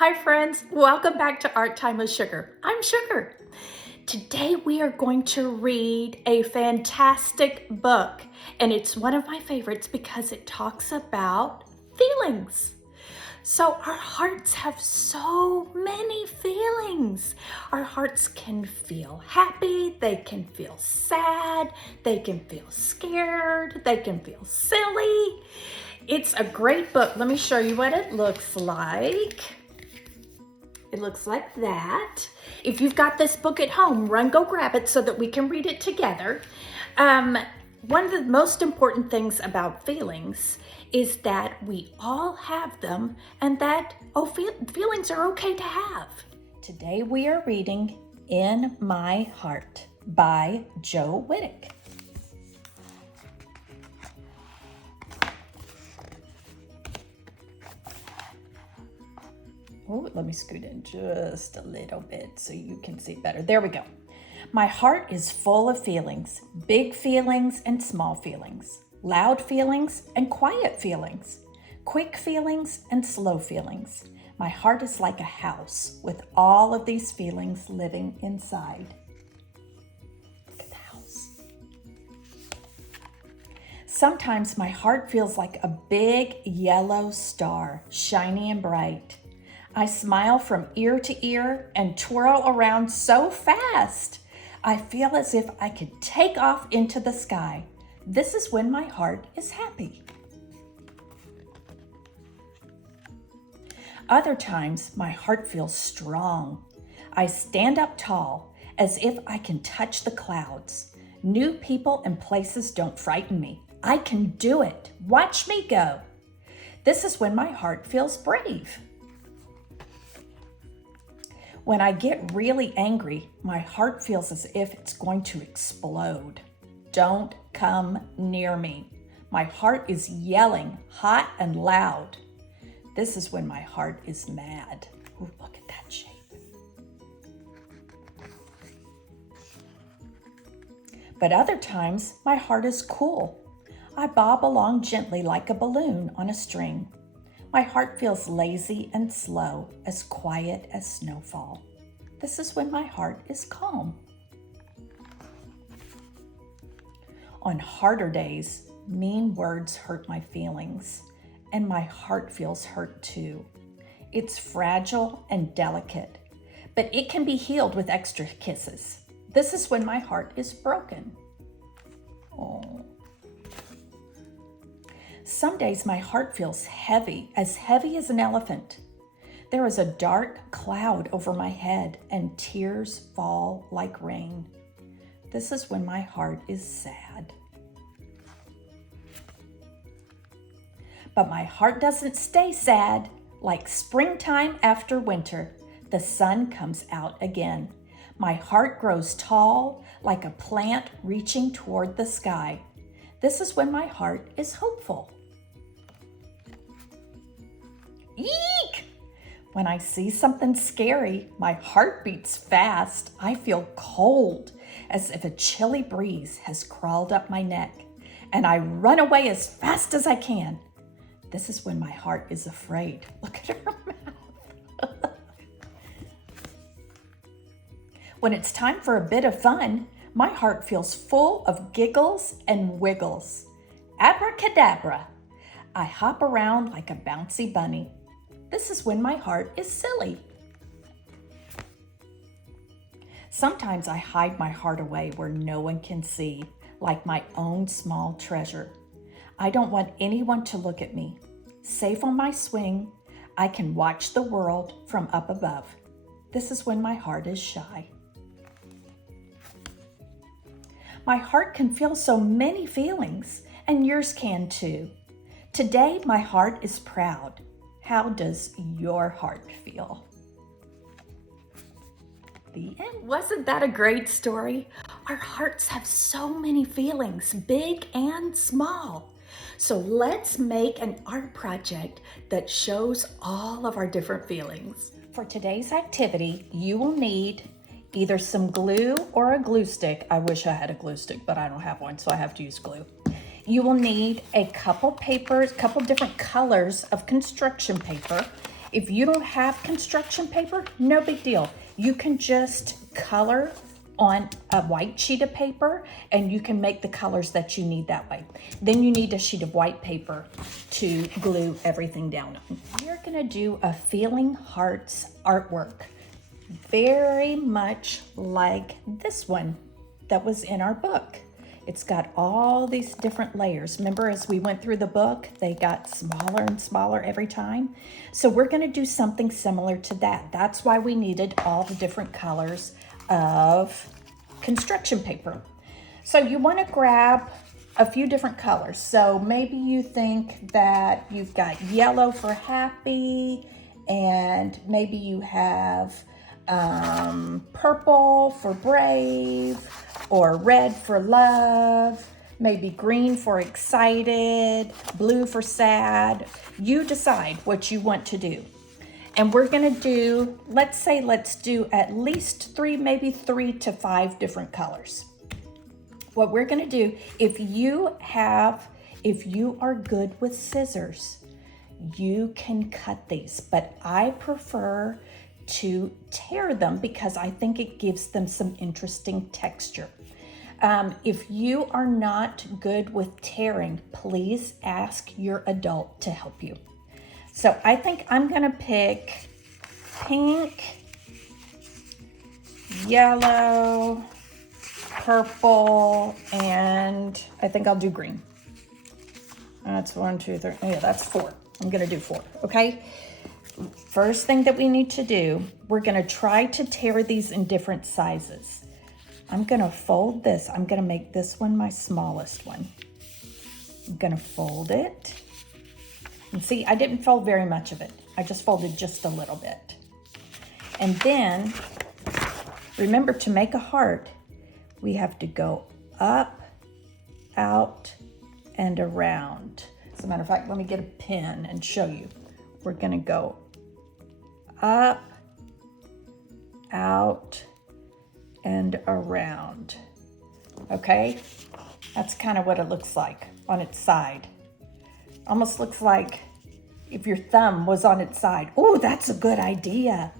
Hi friends, welcome back to Art Time with Sugar. I'm Sugar. Today we are going to read a fantastic book, and it's one of my favorites because it talks about feelings. So our hearts have so many feelings. Our hearts can feel happy, they can feel sad, they can feel scared, they can feel silly. It's a great book. Let me show you what it looks like. It looks like that. If you've got this book at home, go grab it so that we can read it together. One of the most important things about feelings is that we all have them and that feelings are okay to have. Today we are reading In My Heart by Jo Witek. Oh, let me scoot in just a little bit so you can see better. There we go. My heart is full of feelings, big feelings and small feelings, loud feelings and quiet feelings, quick feelings and slow feelings. My heart is like a house with all of these feelings living inside. Look at the house. Sometimes my heart feels like a big yellow star, shiny and bright. I smile from ear to ear and twirl around so fast. I feel as if I could take off into the sky. This is when my heart is happy. Other times, my heart feels strong. I stand up tall, as if I can touch the clouds. New people and places don't frighten me. I can do it. Watch me go. This is when my heart feels brave. When I get really angry, my heart feels as if it's going to explode. Don't come near me. My heart is yelling hot and loud. This is when my heart is mad. Ooh, look at that shape. But other times, my heart is cool. I bob along gently like a balloon on a string. My heart feels lazy and slow, as quiet as snowfall. This is when my heart is calm. On harder days, mean words hurt my feelings, and my heart feels hurt too. It's fragile and delicate, but it can be healed with extra kisses. This is when my heart is broken. Oh. Some days my heart feels heavy as an elephant. There is a dark cloud over my head and tears fall like rain. This is when my heart is sad. But my heart doesn't stay sad. Like springtime after winter, the sun comes out again. My heart grows tall like a plant reaching toward the sky. This is when my heart is hopeful. Eek! When I see something scary, my heart beats fast. I feel cold, as if a chilly breeze has crawled up my neck, and I run away as fast as I can. This is when my heart is afraid. Look at her mouth. When it's time for a bit of fun, my heart feels full of giggles and wiggles. Abracadabra! I hop around like a bouncy bunny. This is when my heart is silly. Sometimes I hide my heart away where no one can see, like my own small treasure. I don't want anyone to look at me. Safe on my swing, I can watch the world from up above. This is when my heart is shy. My heart can feel so many feelings, and yours can too. Today, my heart is proud. How does your heart feel? The end. Wasn't that a great story? Our hearts have so many feelings, big and small. So let's make an art project that shows all of our different feelings. For today's activity, you will need either some glue or a glue stick. I wish I had a glue stick, but I don't have one, so I have to use glue. You will need a couple papers, couple different colors of construction paper, If you don't have construction paper, no big deal. You can just color on a white sheet of paper and you can make the colors that you need that way. Then you need a sheet of white paper to glue everything down on. We're gonna do a Feeling Hearts artwork, very much like this one that was in our book. It's got all these different layers. Remember, as we went through the book, they got smaller and smaller every time. So we're gonna do something similar to that. That's why we needed all the different colors of construction paper. So you wanna grab a few different colors. So maybe you think that you've got yellow for happy, and maybe you have purple for brave, or red for love, maybe green for excited, blue for sad. You decide what you want to do. And we're gonna do, let's do at least 3, maybe 3 to 5 different colors. What we're gonna do, if you are good with scissors, you can cut these, but I prefer to tear them because I think it gives them some interesting texture. If you are not good with tearing, please ask your adult to help you. So I think I'm gonna pick pink, yellow, purple, and I think I'll do green. That's 1, 2, 3, yeah, that's 4. I'm gonna do 4, okay? First thing that we need to do, we're gonna try to tear these in different sizes. I'm gonna fold this. I'm gonna make this one my smallest one. I'm gonna fold it. And see, I didn't fold very much of it. I just folded just a little bit. And then, remember, to make a heart, we have to go up, out, and around. As a matter of fact, let me get a pen and show you. We're gonna go up, out, and around. Okay? That's kind of what it looks like on its side. Almost looks like if your thumb was on its side. Oh, that's a good idea.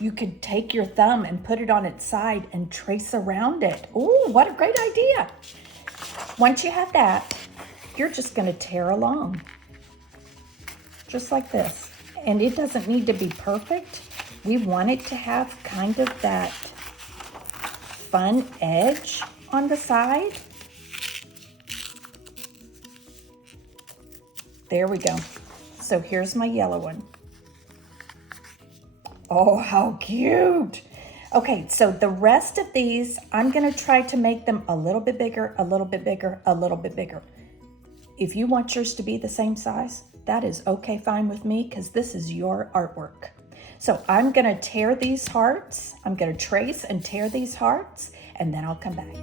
You could take your thumb and put it on its side and trace around it. Oh, what a great idea. Once you have that, you're just gonna tear along. Just like this. And it doesn't need to be perfect. We want it to have kind of that fun edge on the side. There we go. So here's my yellow one. Oh, how cute. Okay, so the rest of these, I'm gonna try to make them a little bit bigger, a little bit bigger, a little bit bigger. If you want yours to be the same size, that is okay, fine with me, because this is your artwork. So I'm gonna tear these hearts. I'm gonna trace and tear these hearts, and then I'll come back.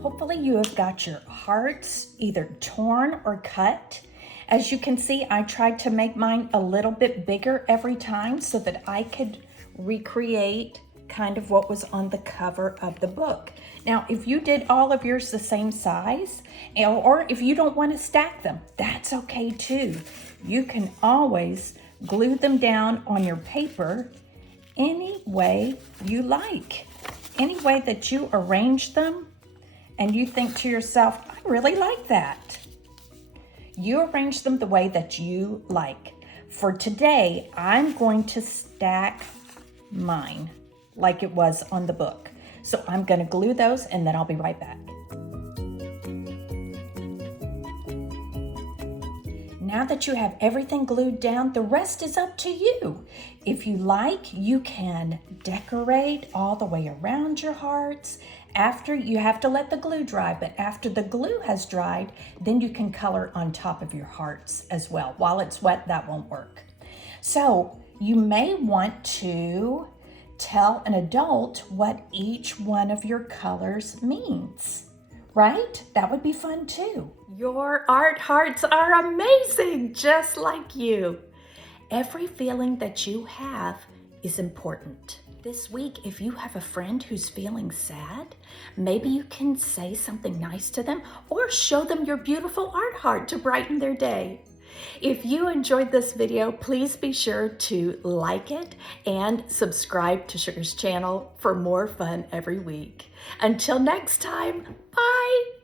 Hopefully you have got your hearts either torn or cut. As you can see, I tried to make mine a little bit bigger every time so that I could recreate kind of what was on the cover of the book. Now, if you did all of yours the same size, or if you don't want to stack them, that's okay too. You can always glue them down on your paper any way you like. Any way that you arrange them and you think to yourself, I really like that. You arrange them the way that you like. For today, I'm going to stack mine like it was on the book. So I'm gonna glue those and then I'll be right back. Now that you have everything glued down, the rest is up to you. If you like, you can decorate all the way around your hearts. After, you have to let the glue dry, but after the glue has dried, then you can color on top of your hearts as well. While it's wet, that won't work. So you may want to tell an adult what each one of your colors means, right? That would be fun too. Your art hearts are amazing, just like you. Every feeling that you have is important. This week, if you have a friend who's feeling sad, maybe you can say something nice to them or show them your beautiful art heart to brighten their day. If you enjoyed this video, please be sure to like it and subscribe to Sugar's channel for more fun every week. Until next time, bye!